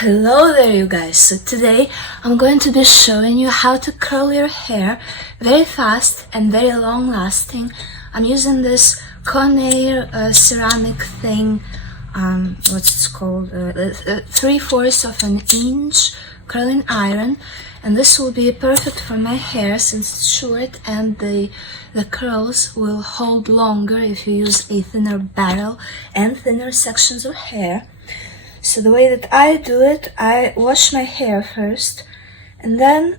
Hello there you guys. So today I'm going to be showing you how to curl your hair very fast and very long lasting. I'm using this Conair ceramic thing, what's it called, 3/4 of an inch curling iron, and this will be perfect for my hair since it's short and the curls will hold longer if you use a thinner barrel and thinner sections of hair. So the way that I do it, I wash my hair first, and then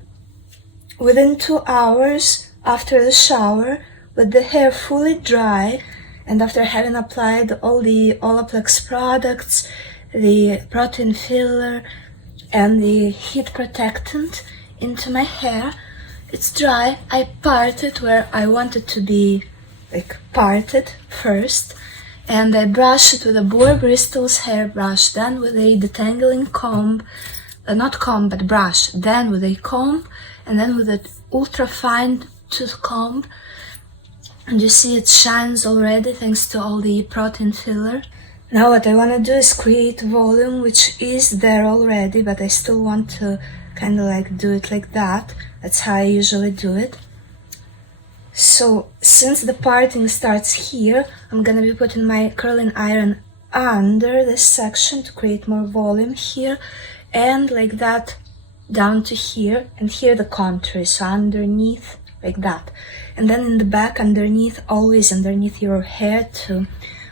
within 2 hours after the shower, with the hair fully dry, and after having applied all the Olaplex products, the protein filler, and the heat protectant into my hair, it's dry, I part it where I want it to be parted first, and I brush it with a Boar Bristol's hairbrush, then with a detangling comb, but brush, then with a comb, and then with an ultra fine tooth comb. And you see it shines already thanks to all the protein filler. Now what I want to do is create volume, which is there already, but I still want to kind of do it like that. That's how I usually do it. So since the parting starts here, I'm gonna be putting my curling iron under this section to create more volume here, and like that down to here, and here the contour, so underneath like that, and then in the back underneath, always underneath your hair, to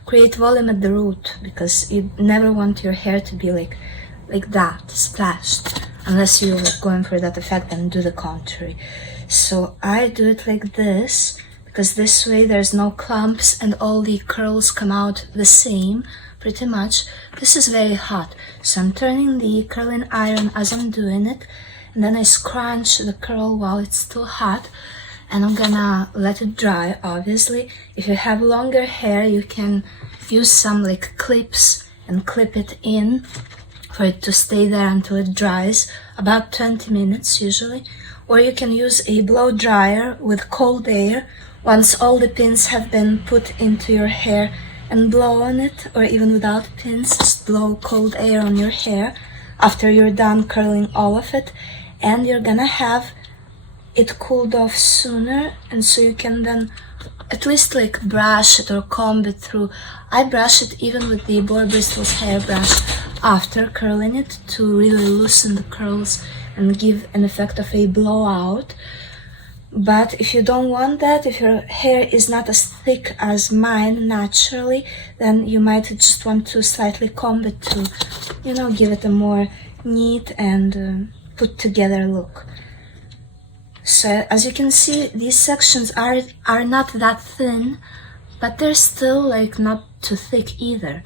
create volume at the root, because you never want your hair to be like that, splashed, unless you're going for that effect and do the contour. So I do it like this, because this way there's no clumps and all the curls come out the same, pretty much. This is very hot, so I'm turning the curling iron as I'm doing it, and then I scrunch the curl while it's still hot, and I'm gonna let it dry, obviously. If you have longer hair, you can use some clips and clip it in for it to stay there until it dries, about 20 minutes usually. Or you can use a blow dryer with cold air once all the pins have been put into your hair, and blow on it, or even without pins, just blow cold air on your hair after you're done curling all of it, and you're gonna have it cooled off sooner, and so you can then at least brush it or comb it through. I brush it even with the Boar Bristol's hairbrush after curling it to really loosen the curls and give an effect of a blowout. But if you don't want that, if your hair is not as thick as mine naturally, then you might just want to slightly comb it to, give it a more neat and put together look. So as you can see, these sections are not that thin, but they're still not too thick either.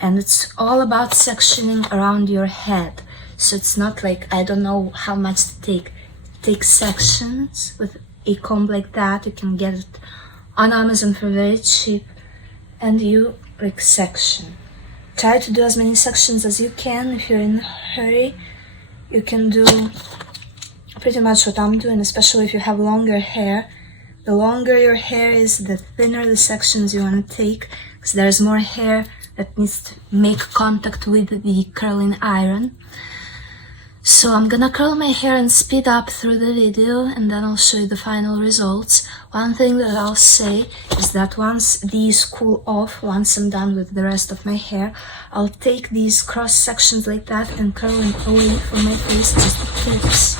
And it's all about sectioning around your head. So it's not I don't know how much to take. Take sections with a comb like that. You can get it on Amazon for very cheap, and you section. Try to do as many sections as you can. If you're in a hurry, you can do pretty much what I'm doing, especially if you have longer hair. The longer your hair is, the thinner the sections you want to take, because there's more hair that needs to make contact with the curling iron. So I'm gonna curl my hair and speed up through the video, and then I'll show you the final results. One thing that I'll say is that once these cool off, once I'm done with the rest of my hair, I'll take these cross sections like that and curl them away from my face, just the tips.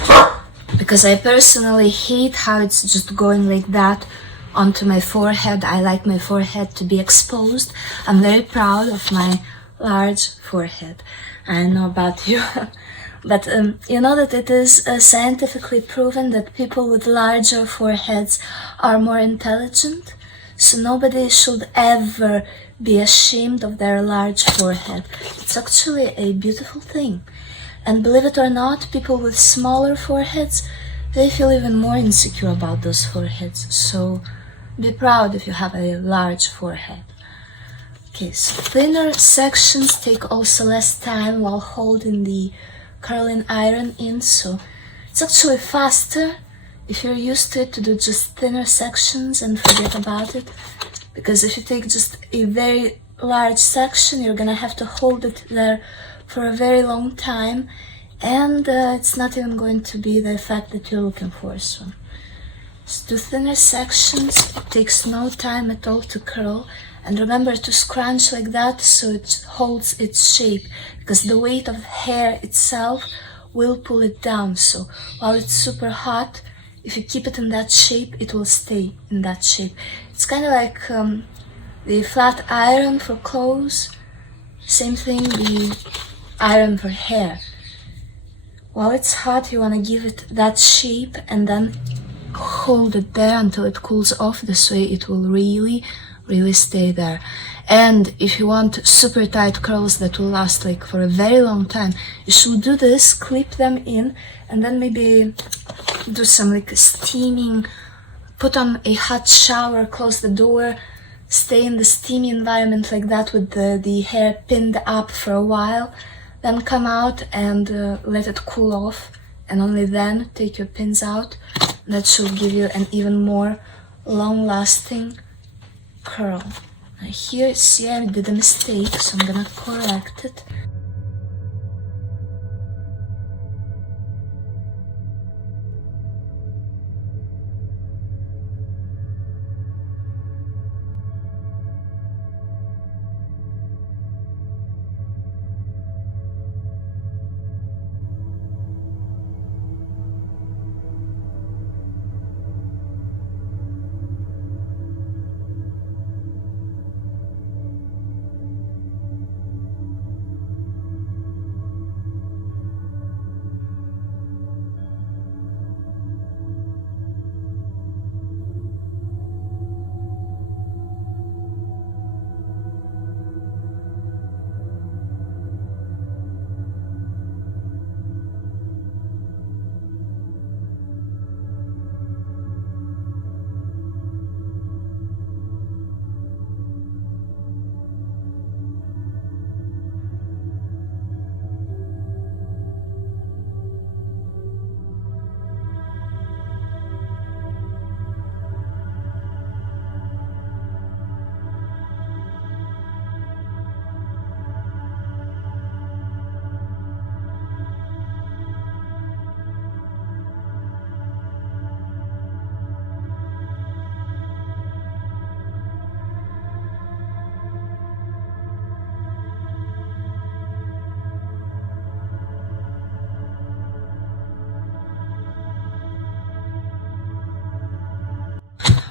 Because I personally hate how it's just going like that onto my forehead. I like my forehead to be exposed. I'm very proud of my large forehead. I don't know about you. But you know that it is scientifically proven that people with larger foreheads are more intelligent. So nobody should ever be ashamed of their large forehead. It's actually a beautiful thing. And believe it or not, people with smaller foreheads, they feel even more insecure about those foreheads. So be proud if you have a large forehead. Okay, so thinner sections take also less time while holding the curling iron in, so it's actually faster if you're used to it to do just thinner sections and forget about it, because if you take just a very large section, you're gonna have to hold it there for a very long time, and it's not even going to be the effect that you're looking for. So do thinner sections. It takes no time at all to curl, and remember to scrunch like that so it holds its shape, because the weight of hair itself will pull it down. So while it's super hot, if you keep it in that shape, it will stay in that shape. It's kind of like the flat iron for clothes. Same thing, the iron for hair. While it's hot, you want to give it that shape and then hold it there until it cools off. This way it will really stay there. And if you want super tight curls that will last like for a very long time, you should do this, clip them in, and then maybe do some like steaming, put on a hot shower, close the door, stay in the steamy environment like that with the hair pinned up for a while, then come out and let it cool off, and only then take your pins out. That should give you an even more long-lasting curl. Now here, see, I did a mistake, so I'm gonna correct it.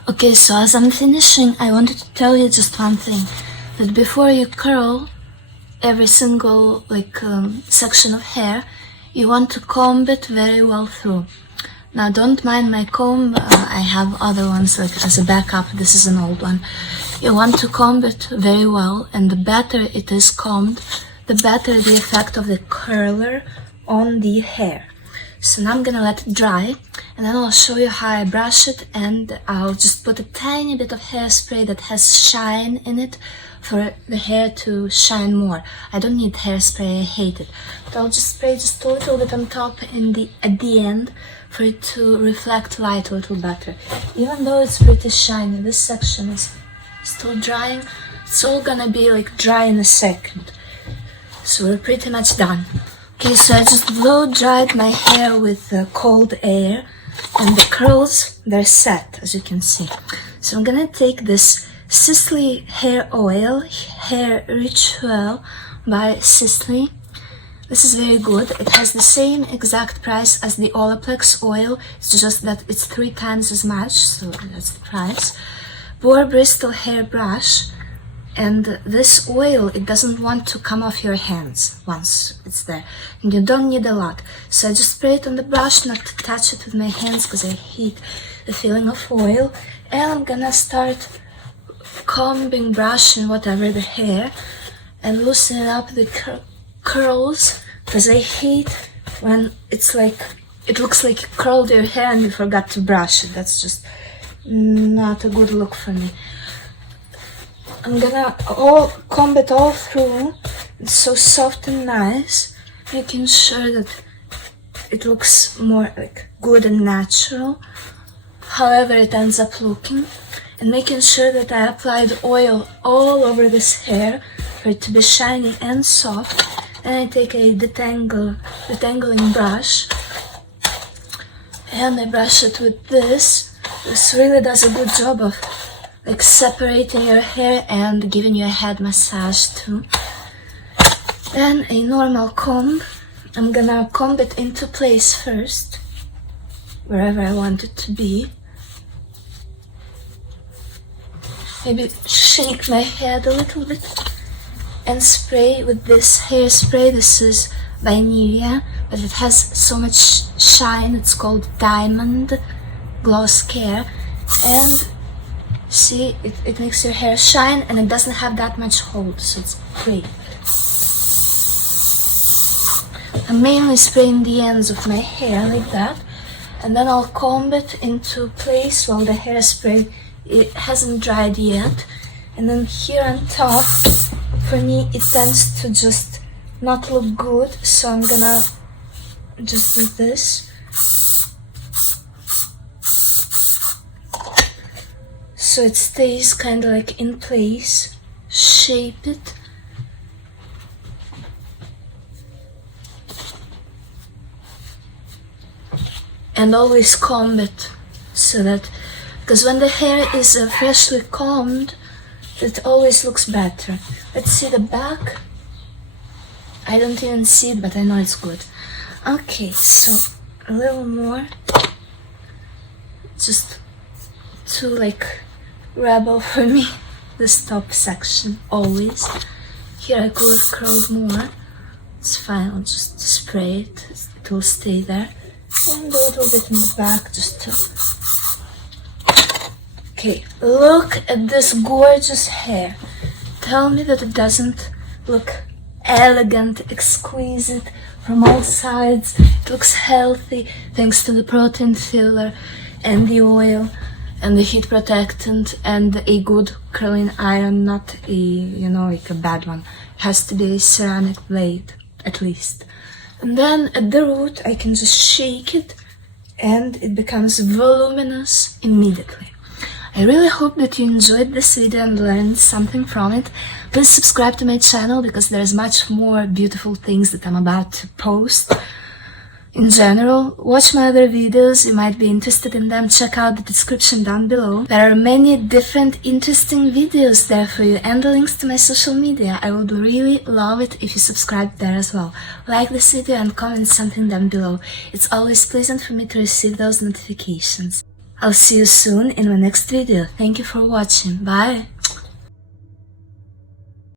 Okay, so as I'm finishing, I wanted to tell you just one thing, that before you curl every single section of hair, you want to comb it very well through. Now don't mind my comb, I have other ones like as a backup. This is an old one. You want to comb it very well, and the better it is combed, the better the effect of the curler on the hair. So now I'm gonna let it dry, and then I'll show you how I brush it, and I'll just put a tiny bit of hairspray that has shine in it for the hair to shine more. I don't need hairspray, I hate it. But I'll just spray just a little bit on top at the end for it to reflect light a little better. Even though it's pretty shiny, this section is still drying. It's all gonna be like dry in a second. So we're pretty much done. Okay, so I just blow dried my hair with cold air, and the curls, they're set, as you can see. So I'm gonna take this Sisley hair oil, Hair Ritual by Sisley. This is very good. It has the same exact price as the Olaplex oil. It's just that it's 3 times as much, so that's the price. Boar Bristol hair brush. And this oil, it doesn't want to come off your hands once it's there. And you don't need a lot. So I just spray it on the brush, not to touch it with my hands because I hate the feeling of oil. And I'm gonna start combing, brushing, whatever, the hair, and loosening up the curls, because I hate when it's like, it looks like you curled your hair and you forgot to brush it. That's just not a good look for me. I'm gonna comb it all through. It's so soft and nice, making sure that it looks more like good and natural, however it ends up looking, and making sure that I applied oil all over this hair for it to be shiny and soft. and I take a detangling brush, and I brush it with this. This really does a good job of like separating your hair and giving you a head massage too. Then a normal comb. I'm gonna comb it into place first, wherever I want it to be. Maybe shake my head a little bit and spray with this hairspray. This is by Nivea, but it has so much shine. It's called Diamond Gloss Care, and see, it makes your hair shine and it doesn't have that much hold, so it's great. I'm mainly spraying the ends of my hair like that, and then I'll comb it into place while the hairspray, it hasn't dried yet. And then here on top, for me it tends to just not look good, so I'm gonna just do this. So it stays kind of like in place. Shape it. And always comb it, so that, because when the hair is freshly combed, it always looks better. Let's see the back. I don't even see it, but I know it's good. Okay, so a little more. Just to like rebel for me, this top section, always. Here I could have curled more. It's fine, I'll just spray it. It will stay there. And a little bit in the back, just to... Okay, look at this gorgeous hair. Tell me that it doesn't look elegant, exquisite from all sides. It looks healthy thanks to the protein filler and the oil and the heat protectant and a good curling iron, not a, you know, like a bad one. It has to be a ceramic blade, at least. And then at the root, I can just shake it and it becomes voluminous immediately. I really hope that you enjoyed this video and learned something from it. Please subscribe to my channel because there's much more beautiful things that I'm about to post. In general, watch my other videos, you might be interested in them. Check out the description down below. There are many different interesting videos there for you and the links to my social media. I would really love it if you subscribe there as well. Like this video and comment something down below. It's always pleasant for me to receive those notifications. I'll see you soon in my next video. Thank you for watching. Bye!